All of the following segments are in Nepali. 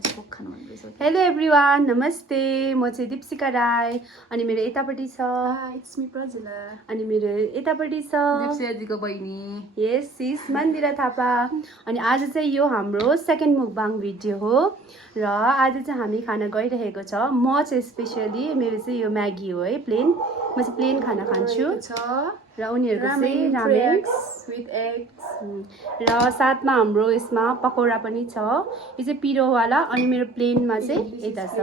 यसको खानु मन पर्छ। हेलो एभ्रिवान, नमस्ते। म चाहिँ दीप्सिका राई अनि मेरो यतापट्टि छ इट्स मी प्रजिला अनि मेरो यतापट्टि छ दीप्सिकाजीको बहिनी। यस, सिस मन्दिरा थापा। अनि आज चाहिँ यो हाम्रो सेकेन्ड मुकबाङ भिडियो हो र आज चाहिँ हामी खाना गइरहेको छ। म चाहिँ स्पेसली मेरो चाहिँ यो म्यागी हो है, प्लेन। म चाहिँ प्लेन खाना खान्छु र उनीहरूको चाहिँ रामेन विथ एग्स र साथमा हाम्रो यसमा पकौडा पनि छ। यो चाहिँ पिरोवाला अनि मेरो प्लेनमा चाहिँ यता छ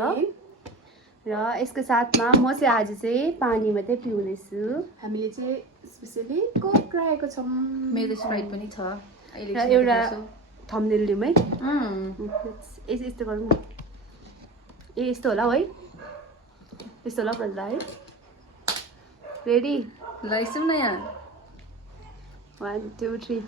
र यसको साथमा म चाहिँ आज चाहिँ पानी मात्रै पिउँदैछु। हामीले चाहिँ स्पेसली कोक राखेको छौँ। मेरो स्प्राइट पनि छ। र एउटा थम्बनेल दिउँ है। यस्तो गरौँ न। यस्तो होला हौ है, यस्तो होला प्रज्ञा है। रेडी? ल यसो न यहाँ 1 2 3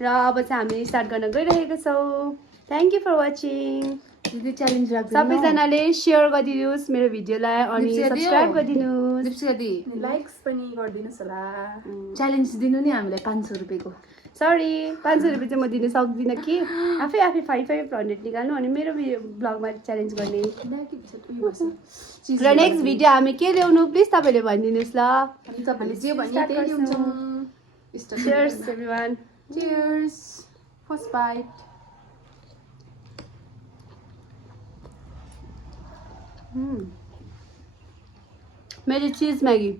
र अब चाहिँ हामी स्टार्ट गर्न गइरहेको छौँ। Thank you for watching. दिदी च्यालेन्ज राख्दैन सबैजनाले सेयर गरिदिनुहोस् मेरो भिडियोलाई अनि सब्सक्राइब गरिदिनुहोस्। दीप्सिका दी लाइक्स पनि गरिदिनुहोस् होला। च्यालेन्ज दिनु नि हामीलाई 500 रुपियाँको। सरी, 500 रुपियाँ चाहिँ म दिन सक्दिनँ कि आफै 500 निकाल्नु अनि मेरो ब्लगमा च्यालेन्ज गर्ने। र नेक्स्ट भिडियो हामी के ल्याउनु प्लिज तपाईँले भनिदिनुहोस् ल। हामीले जे भन्यो त्यही ल्याउँछौँ। Cheers everyone. Cheers. First bite. मेरो चिज म्यागी।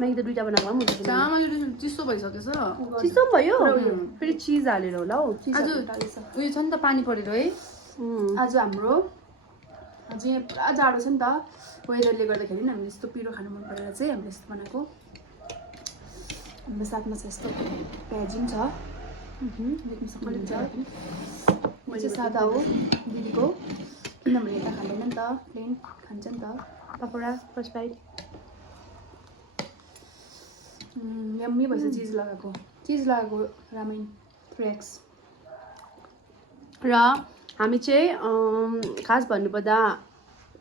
म्यागी त दुईटा बनाएको पनि हुन्छ। चामल चिसो भइसकेछ। चिसो पनि भयो फेरि चिज हालेर होला हौ। आज उयो छ नि त पानी परेर है। आज हाम्रो आज यहाँ पुरा जाडो छ नि त, वेदरले गर्दाखेरि नि हामीले यस्तो पिरो खानु मन परेर चाहिँ हामीले यस्तो बनाएको। हाम्रो साथमा चाहिँ यस्तो प्याजिङ छ, देख्न सक्नुहुन्छ। म चाहिँ सादा हो, दिदीको किनभने यता खाँदैन नि त, प्लेन खान्छ नि त। Pakora first bite. यम्मी भएछ चिज लगाएको रामेन फ्रेक्स। र हामी चाहिँ खास भन्नुपर्दा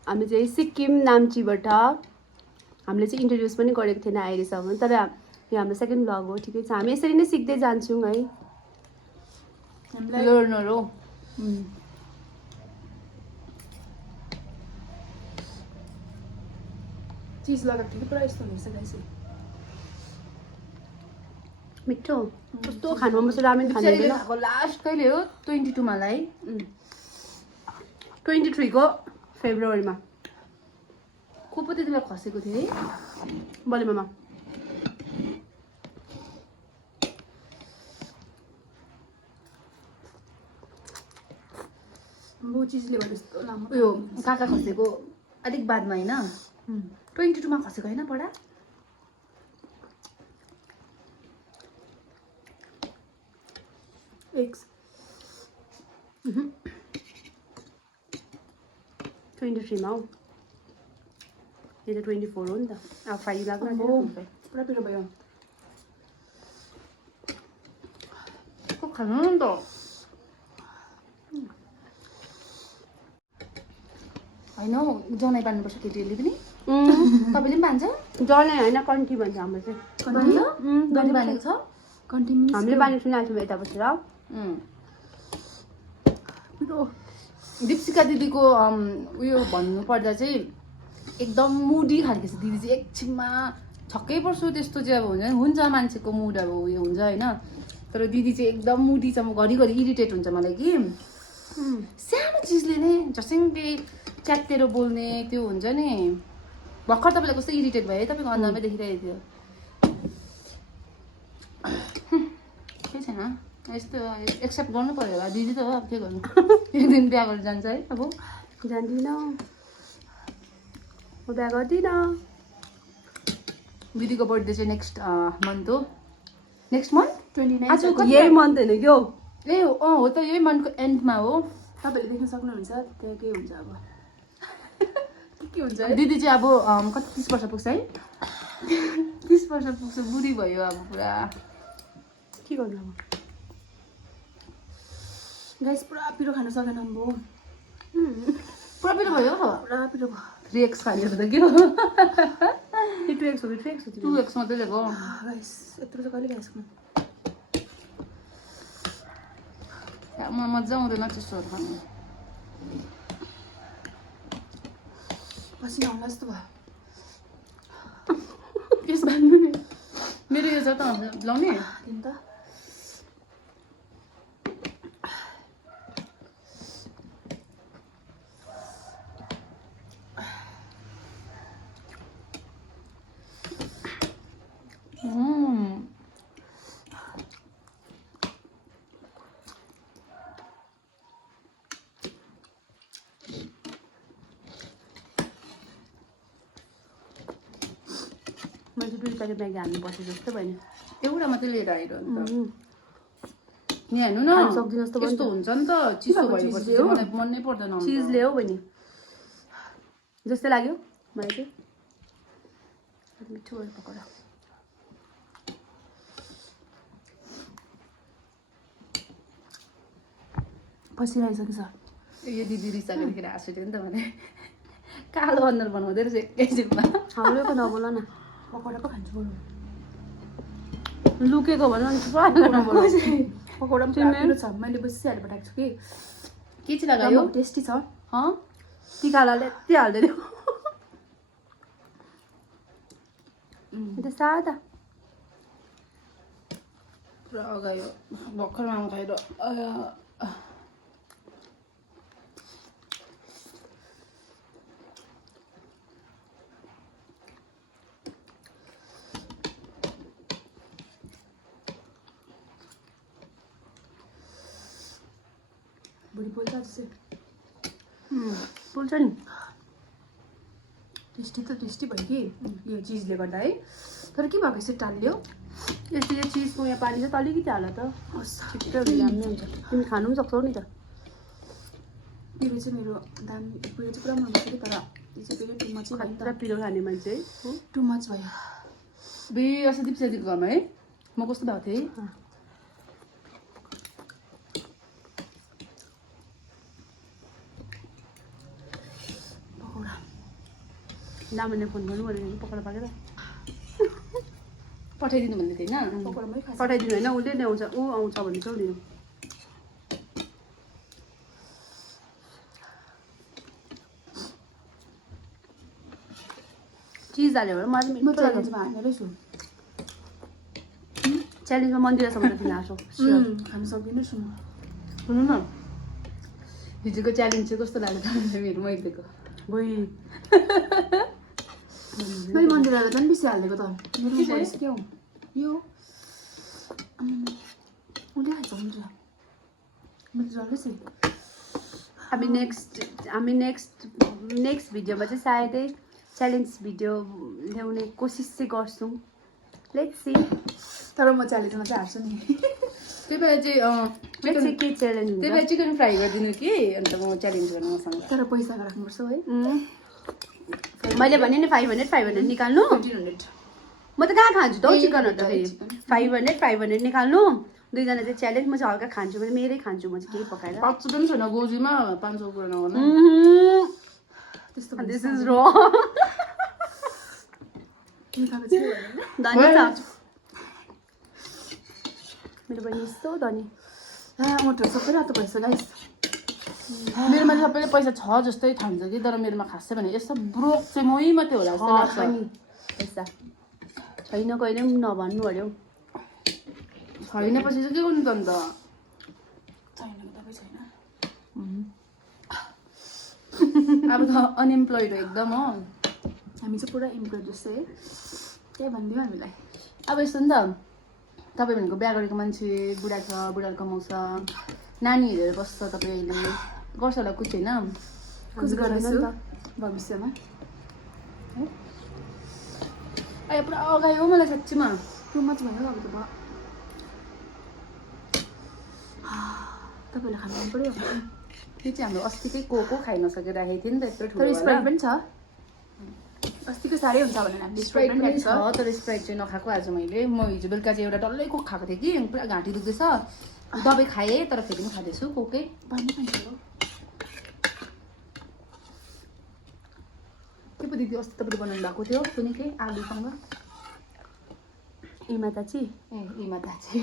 हामी चाहिँ सिक्किम नाम्चीबाट हामीले चाहिँ इन्ट्रोड्युस पनि गरेको थिएन अहिलेसम्म, तर यो हाम्रो सेकेन्ड ब्लग हो। ठिकै छ, हामी यसरी नै सिक्दै जान्छौँ है। हामीलाई लर्नर हो। चिज लगाएको थियो कि पुरा यस्तो हुँदो रहेछ गाइस। मिठो कस्तो खानु मन पर्छ रामेन खानु। लास्ट कहिले हो? 22 मा लाई 23 को फेब्रुअरीमा। को पो त्यति बेला खसेको थियो है बलिमामा। म चिजले गर्दा यस्तो लामो उयो काका खसेको अलिक बादमा होइन, 22 मा खसेको होइन बडा। एक्स 23 मा हो। यो त 24 हो नि त। अब 5 लाग्न पुरा पिरो भयो। को खानु नि त होइन हौ, जनै बान्नुपर्छ केटीहरूले पनि। तपाईँले पनि बान्छ? जनै होइन, कन्ठी भन्छ हाम्रो चाहिँ। जनै बानेको छ कन्टिन्युस हामीले बानेको सुनाएको छौँ यता बसेर। दीप्सिका दिदीको उयो भन्नुपर्दा चाहिँ एकदम मुडी खालको छ दिदी चाहिँ। एकछिनमा छक्कै पर्छु, त्यस्तो चाहिँ अब हुन्छ मान्छेको मुड अब उयो हुन्छ होइन, तर दिदी चाहिँ एकदम मुडी छ। म घरिघरि इरिटेट हुन्छ मलाई कि सानो चिजले नै झसङ्गै च्यातेर बोल्ने त्यो हुन्छ नि। भर्खर तपाईँलाई कस्तो इरिटेट भयो है, तपाईँको अनुहारमै देखिरहेको थियो। केही छैन, यस्तो एक्सेप्ट गर्नु पऱ्यो होला। दिदी त हो, अब के गर्नु। एक दिन बिहा गरेर जान्छ है। अब जान्दिनँ, म बिहा गर्दिनँ। दिदीको बर्थडे चाहिँ नेक्स्ट मन्थ हो। नेक्स्ट मन्थ 29 आज यही मन्थ होइन क्या हो। ए हो त, यही मन्थको एन्डमा हो। तपाईँले देख्न सक्नुहुन्छ त्यहाँ के हुन्छ अब। के हुन्छ है? दिदी चाहिँ अब कति 30 वर्ष पुग्छ है। 30 वर्ष पुग्छ, बुढी भयो अब पुरा। के गर्नु अब। गाइस पुरा पिरो खान सकेन म। पुरा पिरो भयो। पुरा पिरो भयो। 3x खाने त के हो। यो 2x हो कि 3x हो तिम्रो? 2x मात्रै लिएको गाइस यत्रो चाहिँ कहिले खाइसक्नु म मजा आउँदैन त्यस्तोहरू खानु पसिना आउला जस्तो भयो त्यस भन्नु नि मेरो यो छ त लाउने दिन त मैले चाहिँ 2 प्याकेट म्यागी हाल्नुपर्छ जस्तो भयो नि एउटा मात्रै लिएर आइरह अन्त यहाँ हेर्नु खानु न सक्दिनँ जस्तो भयो नि त। यस्तो हुन्छ नि त चिसो भएपछि चाहिँ मलाई मनै पर्दैन अन्त। चिज ल्याऊ बहिनी जस्तै लाग्यो मलाई चाहिँ मिठो भयो पकौडा पसिना आइसकेछ यो दिदी रिसाएर हाँसेको थियो नि त भने कालो अनुहार बनाउँदै रहेछ एकैछिनमा हाम्रो पो नबोल न पकौडा पो खान्छु बरु लुकेको भन नि पकौडा पनि पुरा तिमी? पिरो छ मैले बेसी हालेर पठाएको छु कि के चाहिँ लगायो टेस्टी छ हँ टिकालाले यति हाल्दै दियो त्यो सादा पुरा अगायो भर्खर माम खाएर बुढी पोल्छ जस्तै पोल्छ नि टेस्टी त टेस्टी भयो कि यो चिजले गर्दा है तर के भएको यसरी टाल्यो यस्तो यो चिजको यहाँ पानी चाहिँ अलिकति हाल त हस् छिट्टो राम्रो हुन्छ तिमी खानु पनि सक्छौ नि त पिरो चाहिँ मेरो दामी पिरो चाहिँ पुरा मन पर्छ कि तर यो चाहिँ फेरि टु मच भयो नि पुरा त पिरो खाने मान्छे है टु मच भयो बे अस्ति दिप्सादीको घरमा है म कस्तो भएको थिएँ पकौडा दामले फोन गर्नु भनेर पकौडा पाकेर पठाइदिनु भन्दै थिएँ होइन पकौडामै खान्छ पठाइदिनु होइन उसले ल्याउँछ ऊ आउँछ भने चाहिँ लिनु चिज हाल्यो भने मलाई म मिठो लाग्यो च्यालेन्जमा हाल्ने रहेछु च्यालेन्जमा मन्दिरसम्म त तिमी हाँसौ खानु सक्दिनँ छु म सुन्नु न हिजोको च्यालेन्ज चाहिँ कस्तो लाग्यो त मेरो मैलेको गई मैले मन्दिरलाई झन् बेसी हालिदिएको त मेरो के चाहिँ? पैसा के हो यो उसले खान्छ हुन्छ मन्दिरले चाहिँ हामी नेक्स्ट भिडियोमा चाहिँ सायदै च्यालेन्ज भिडियो ल्याउने कोसिस चाहिँ गर्छौँ लेट्स सी तर म च्यालेन्जमा चाहिँ हार्छु नि त्यही भएर चाहिँ लेट्स सी के च्यालेन्ज त्यही हुन्छ भएर चिकन फ्राई गरिदिनु कि अन्त म च्यालेन्ज गर्नु मसँग तर पैसा राख्नुपर्छ है मैले भने नि 500 निकाल्नु 1500 म त कहाँ खान्छु त हौ ए, चिकनहरू त फेरि चिकन। 500 निकाल्नु दुईजना चाहिँ च्यालेन्ज म चाहिँ हल्का खान्छु भने मेरै खान्छु म चाहिँ केही पकाएर 500 पनि छैन गोजीमा 500 कुरा नगर्नु त्यस्तो दिस इज र खाएको चाहिँ धनी छ मेरो बहिनी यस्तो धनी मोटो सबै रातो भएछ गाइस मेरोमा चाहिँ सबैले पैसा छ जस्तै ठान्छ कि तर मेरोमा खासै भने यस्तो ब्रोक चाहिँ मै मात्रै होला जस्तो लाग्छ पनि पैसा छैन कहिले पनि नभन्नु अरे हौ छैन पछि चाहिँ के गर्नु त अन्त छैन तपाईँ छैन अब त अनइम्प्लोइड हो एकदम हो हामी चाहिँ पुरा इम्प्लोइड जस्तै है त्यही भनिदियो हामीलाई अब यस्तो नि त तपाईँ भनेको बिहा गरेको मान्छे बुढा छ बुढाले कमाउँछ नानी हेरेर बस्छ तपाईँ अहिले गर्छ होला कुछ होइन कुछ हामी गर्दैछु छैन नि भविष्यमा अहिले पुरा अगायो हो मलाई साँच्चीमा टु मच भयो अब त भयो तपाईँलाई खानु मन पऱ्यो त्यो चाहिँ हाम्रो अस्तिकै को खाइ नसकेर राखेको थियो नि त यत्रो ठुलो तर स्प्राइट वाला। पनि छ अस्तिको साह्रै हुन्छ भनेर हामीले स्प्राइट स्प्राइट पनि पनि ल्याएको छ तर स्प्राइट चाहिँ नखाएको आज मैले म हिजो बेलुका चाहिँ एउटा डल्लै कोक खाएको थिएँ कि पुरा घाँटी दुख्दैछ दबाई खाएँ तर फेरि पनि खाँदैछु कोकै पानी पनि छ के पो दिदी अस्ति तपाईँले बनाउनु भएको थियो कुनै केही आलुसँग इमादाची ए इमा दाची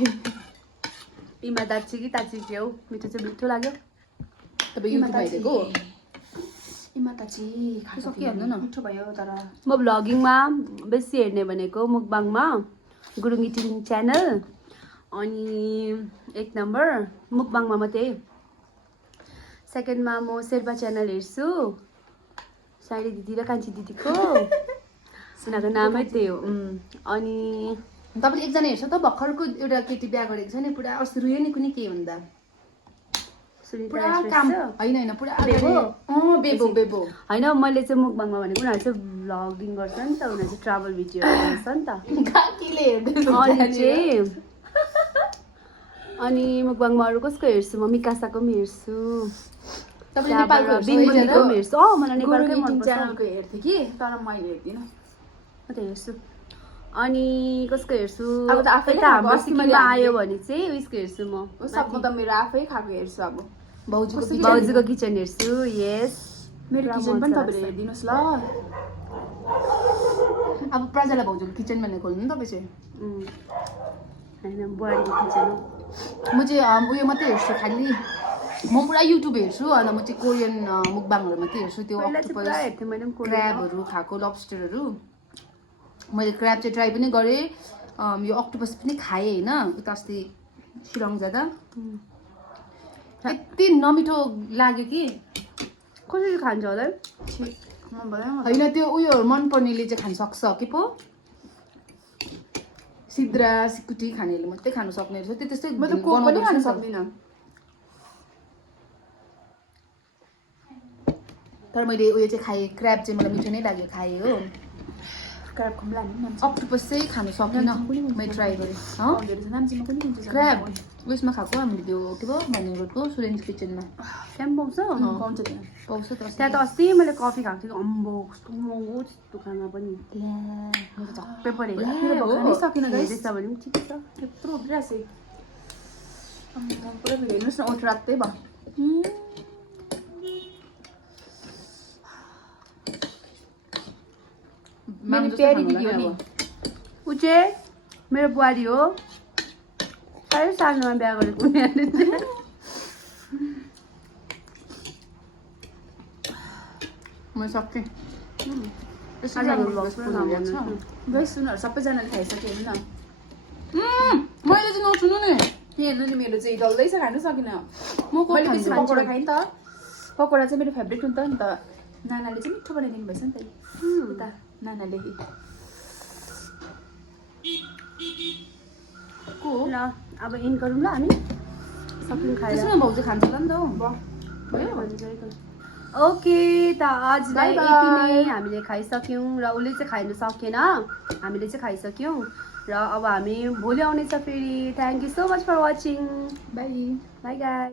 इमादाची कि ताची के हो मिठो चाहिँ मिठो लाग्यो तपाईँ युट्युबमा हेरेको इमाताची सकिहाल्नु न। मिठो भयो तर म भ्लगिङमा बेसी हेर्ने भनेको मुकबाङमा गुरुङ इटिङ च्यानल अनि 1 नम्बर मुकबाङमा मात्रै सेकेन्डमा म शेर्पा च्यानल हेर्छु साइडी दिदी र कान्छी दिदीको उनीहरूको नामै त्यही हो अनि तपाईँले एकजना हेर्छ त भर्खरको एउटा केटी बिहा गरेको छ नि पुरा अस्ति रुयो नि कुनै के भन्दा सुनिता पुरा एक्सप्रेस काम छ। होइन पुरा बेबो? बेबो बेबो होइन मैले चाहिँ मुकबाङमा भनेको उनीहरू चाहिँ भ्लगिङ गर्छ नि त उनीहरू चाहिँ ट्राभल भिडियो गर्छ नि त काकीले हेर्दैछ अनि चाहिँ अनि मुकबाङमा अरू कसको हेर्छु म मिकासाको पनि हेर्छु तपाईँले नेपालको हेर्छ बिनबुनीको पनि हेर्छु मलाई नेपालकै गुरुङ इटिङ मनपर्छ च्यानलको हेर्थेँ कि तर मैले हेर्दिनँ म त हेर्छु अनि कसको हेर्छु अब त आफैले यता हाम्रो खाएको अस्ति मैले सिक्किममा आयो भने चाहिँ उयसको हेर्छु म सब म त मेरो आफै खाएको हेर्छु अब भाउजूको कस्तो किचन। भाउजूको किचन हेर्छु यस मेरो पुरा किचन पनि मजा तपाईँले लाग्छ। हेरिदिनुहोस् ल अब प्रजालाई भाउजूको किचन भनेर खोल्नु नि तपाईँ चाहिँ होइन बुहारीको किचन हो म चाहिँ उयो मात्रै हेर्छु खालि म पुरा युट्युब हेर्छु अन्त म चाहिँ कोरियन मुकबाङहरू मात्रै हेर्छु त्यो पहिला चाहिँ पुरा अक्टोपस हेर्थेँ मैले पनि कोरियन। क्र्याबहरू खाएको लब्स्टरहरू मैले क्र्याब चाहिँ ट्राई पनि गरेँ यो अक्टोपस पनि खाएँ होइन उता अस्ति शिलङ जाँदा यति नमिठो लाग्यो कि कसरी खान्छ होला है? होइन त्यो उयो मनपर्नेले चाहिँ खान सक्छ के पो सिद्रा सिकुटी खानेले मात्रै खानु सक्ने रहेछ त्यो त्यस्तै म त कोक पनि बनाउँदो खान रहेछ नि त। सक्दिनँ तर मैले उयो चाहिँ खाएँ क्र्याब चाहिँ मलाई मिठो नै लाग्यो खाएँ हो क्र्याब खुम्ला नि अक्टोपस चाहिँ खानु सकिनँ मैले ट्राई गरेँ नाम्चीमा कुनै कुन चाहिँ क्र्याब उयसमा खाएको हामीले त्यो के पो भन्ने रोडको सुरेन्ज किचनमा त्यहाँ पनि पाउँछ पाउँछ त्यहाँ पाउँछ त त्यहाँ त अस्ति मैले कफी खाएको थिएँ अम्बो कस्तो महँगो दोकानमा पनि म त झक्कै परेँ मेरो भोकानै सकिन guys। हेर्दैछ भने पनि ठिक छ यत्रो उभिरहेको पुरा भिड हेर्नुहोस् न ओठ रातै भयो माम मेरो जस्तो प्यारी खानु दिदी हो लाग्यो नि अब। ऊ चाहिँ मेरो बुहारी हो साह्रै सानोमा बिहा गरेको उनीहरूले चाहिँ म सक्थेँ आज हाम्रो vlog पुरा लामो हुन्छ। गाइस उनीहरू सबैजनाले खाइसक्यो हेर्नु न मैले चाहिँ नसुनु नि हेर्नु नि मेरो चाहिँ डल्दैछ खानु सकिनँ म को मैले बेसी खान्छु? पकौडा खाएँ नि त पकौडा चाहिँ मेरो फेभरेट हुन्छ नि त नानाले चाहिँ मिठो बनाइदिनु भएछ नि त उता नानाले को हो? ल अब इन गरौँ ल हामी सक्यौँ खाएर त्यसमा भाउजू खान्छ होला नि त हो। भयो? ओके त आजलाई Bye यति bye। नै हामीले खाइसक्यौँ र उसले चाहिँ खानु सकेन हामीले चाहिँ खाइसक्यौँ र अब हामी भोलि आउनेछ फेरि thank you so much for watching bye bye गाई